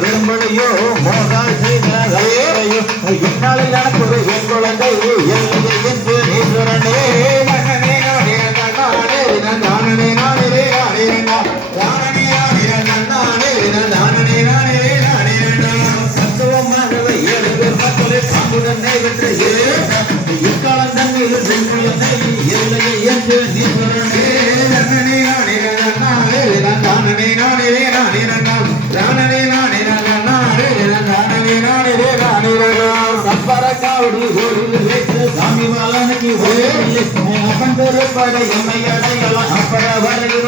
விரும்பலையோ மோதால் செய்தையோ என்னாலும் எனக்கு ஒரு என் குழந்தை என்று ஈஸ்வரனே தானே நானே தானே நானே தத்துவமாகவே எழுது மக்களை பங்குடனே வெற்றியே இக்காலம் தண்ணீர் பெண் குழந்தை எல்லையை என்று ஈஸ்வரனே சாமி வாழனுக்கு அப்பன் பெரு படை எம்மை அடையலாம் அப்பட வருகிற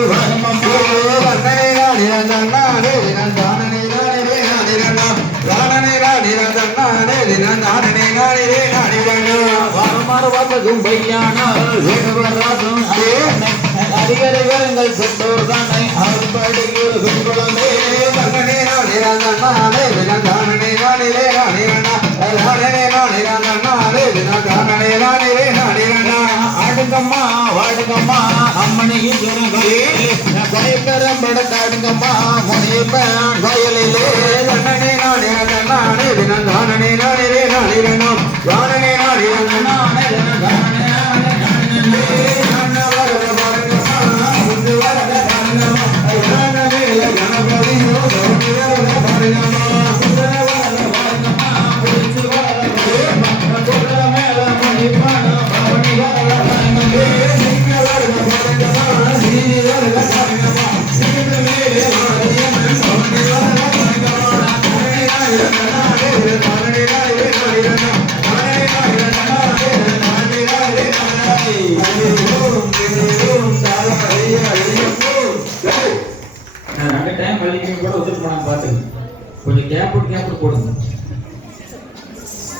அதிகாரிகள் சென்றோர் தானே ஆடுங்கம்மா வாடுங்கம்மா அம்மனையும் பயக்கரம்பட காடுங்கம்மா முனைப்பேன் வயலிலே நானே நானே நானே நானே நானே டைம் வலிக்கும் கூட ஒத்துட்டு போனாங்க பார்த்து கொஞ்சம் கேப் போடுங்க.